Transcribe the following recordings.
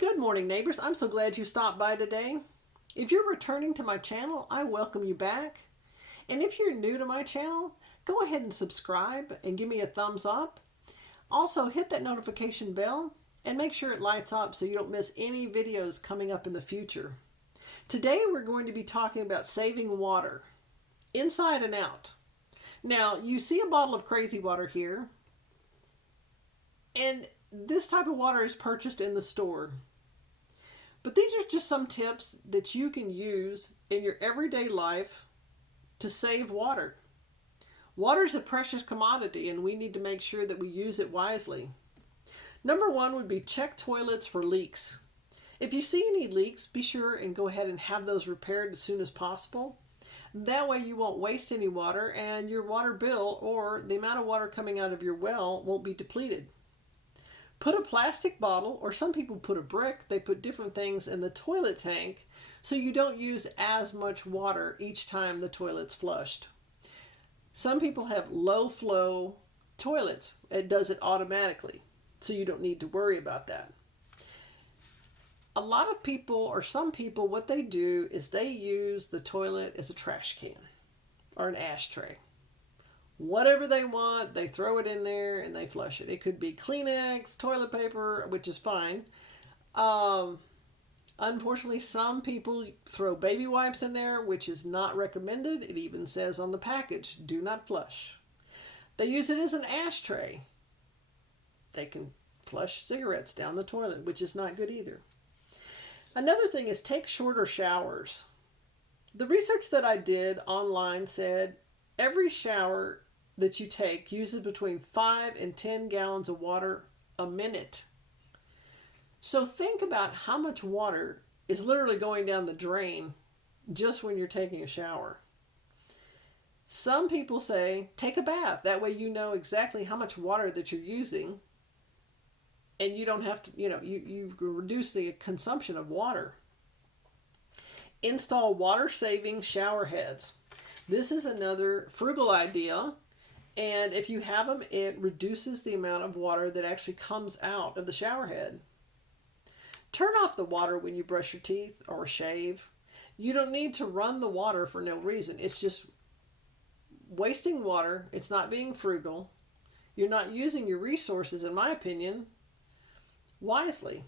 Good morning, neighbors. I'm so glad you stopped by today. If you're returning to my channel, I welcome you back. And if you're new to my channel, go ahead and subscribe and give me a thumbs up. Also, hit that notification bell and make sure it lights up so you don't miss any videos coming up in the future. Today, we're going to be talking about saving water, inside and out. Now, you see a bottle of crazy water here, and this type of water is purchased in the store. But these are just some tips that you can use in your everyday life to save water. Water is a precious commodity, and we need to make sure that we use it wisely. Number one would be check toilets for leaks. If you see any leaks, be sure and go ahead and have those repaired as soon as possible. That way you won't waste any water, and your water bill or the amount of water coming out of your well won't be depleted. Put a plastic bottle, or some people put a brick, they put different things in the toilet tank so you don't use as much water each time the toilet's flushed. Some people have low flow toilets. It does it automatically, so you don't need to worry about that. A lot of people, or some people, what they do is they use the toilet as a trash can or an ashtray. Whatever they want, they throw it in there and they flush it. It could be Kleenex, toilet paper, which is fine. Unfortunately, some people throw baby wipes in there, which is not recommended. It even says on the package, do not flush. They use it as an ashtray. They can flush cigarettes down the toilet, which is not good either. Another thing is take shorter showers. The research that I did online said every shower that you take uses between 5 and 10 gallons of water a minute. So think about how much water is literally going down the drain just when you're taking a shower. Some people say take a bath. That way you know exactly how much water that you're using, and you don't have to, you reduce the consumption of water. Install water-saving shower heads. This is another frugal idea, and if you have them, it reduces the amount of water that actually comes out of the shower head. Turn off the water when you brush your teeth or shave. You don't need to run the water for no reason. It's just wasting water. It's not being frugal. You're not using your resources, in my opinion, wisely.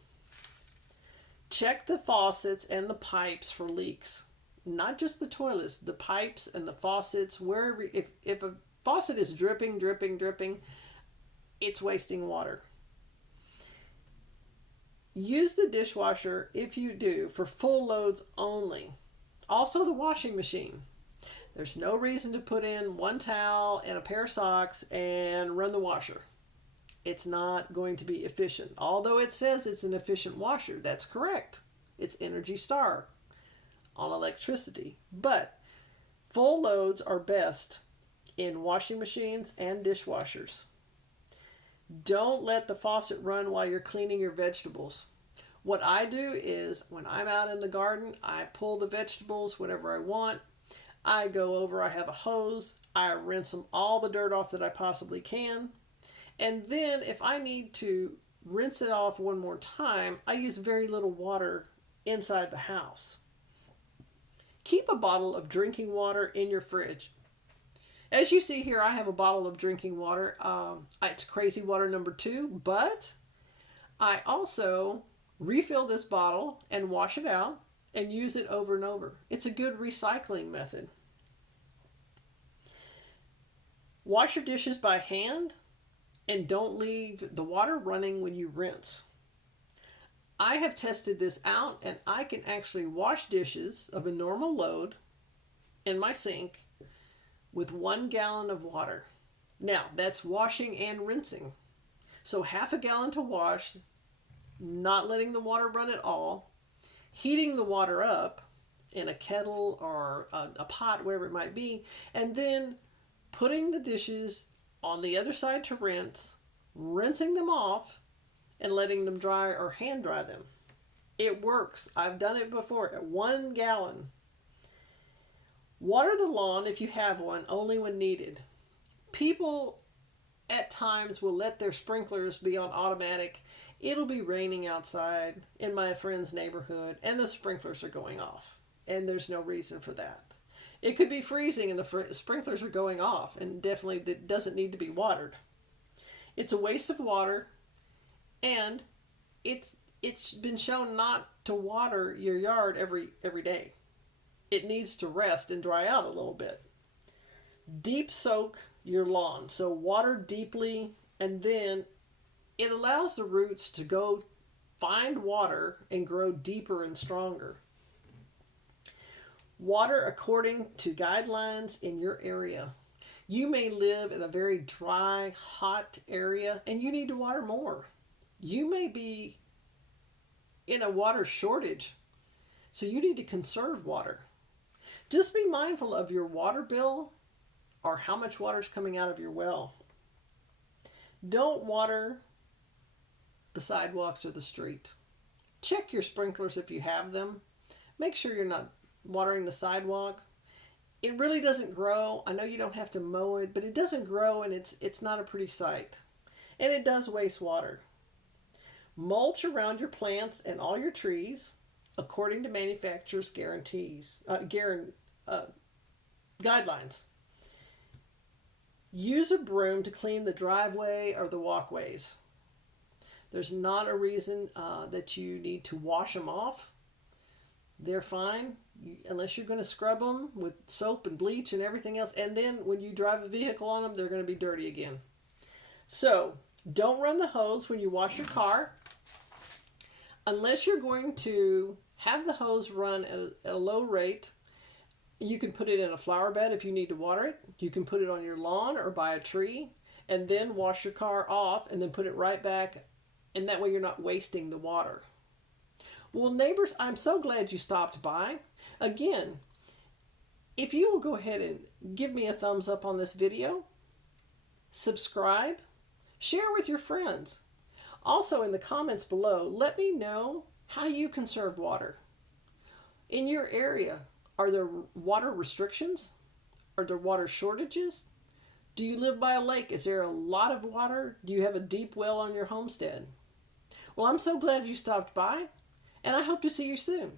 Check the faucets and the pipes for leaks. Not just the toilets, the pipes and the faucets, wherever. If a faucet is dripping, it's wasting water. Use the dishwasher, if you do, for full loads only. Also the washing machine. There's no reason to put in one towel and a pair of socks and run the washer. It's not going to be efficient. Although it says it's an efficient washer, that's correct. It's Energy Star on electricity. But full loads are best in washing machines and dishwashers. Don't let the faucet run while you're cleaning your vegetables. What I do is when I'm out in the garden, I pull the vegetables whenever I want. I go over, I have a hose, I rinse them all the dirt off that I possibly can. And then if I need to rinse it off one more time, I use very little water inside the house. Keep a bottle of drinking water in your fridge. As you see here, I have a bottle of drinking water. It's crazy water number 2, but I also refill this bottle and wash it out and use it over and over. It's a good recycling method. Wash your dishes by hand and don't leave the water running when you rinse. I have tested this out, and I can actually wash dishes of a normal load in my sink with 1 gallon of water. Now, that's washing and rinsing. So half a gallon to wash, not letting the water run at all, heating the water up in a kettle or a pot, wherever it might be, and then putting the dishes on the other side to rinse, rinsing them off, and letting them dry or hand dry them. It works. I've done it before at 1 gallon. Water the lawn if you have one, only when needed. People at times will let their sprinklers be on automatic It'll be raining outside in my friend's neighborhood and the sprinklers are going off. And there's no reason for that. It could be freezing and the sprinklers are going off, and definitely that doesn't need to be watered. It's a waste of water, and it's been shown not to water your yard every day. It needs to rest and dry out a little bit. Deep soak your lawn. So water deeply, and then it allows the roots to go find water and grow deeper and stronger. Water according to guidelines in your area. You may live in a very dry, hot area and you need to water more. You may be in a water shortage, so you need to conserve water. Just be mindful of your water bill or how much water is coming out of your well. Don't water the sidewalks or the street. Check your sprinklers if you have them. Make sure you're not watering the sidewalk. It really doesn't grow. I know you don't have to mow it, but it doesn't grow, and it's not a pretty sight. And it does waste water. Mulch around your plants and all your trees according to manufacturer's guidelines. Use a broom to clean the driveway or the walkways. There's not a reason that you need to wash them off. They're fine, unless you're going to scrub them with soap and bleach and everything else. And then when you drive a vehicle on them, they're going to be dirty again. So don't run the hose when you wash your car. Unless you're going to have the hose run at a low rate, you can put it in a flower bed if you need to water it. You can put it on your lawn or by a tree, and then wash your car off and then put it right back. And that way you're not wasting the water. Well, neighbors, I'm so glad you stopped by. Again, if you will go ahead and give me a thumbs up on this video, subscribe, share with your friends. Also, in the comments below, let me know how you conserve water. In your area, are there water restrictions? Are there water shortages? Do you live by a lake? Is there a lot of water? Do you have a deep well on your homestead? Well, I'm so glad you stopped by, and I hope to see you soon.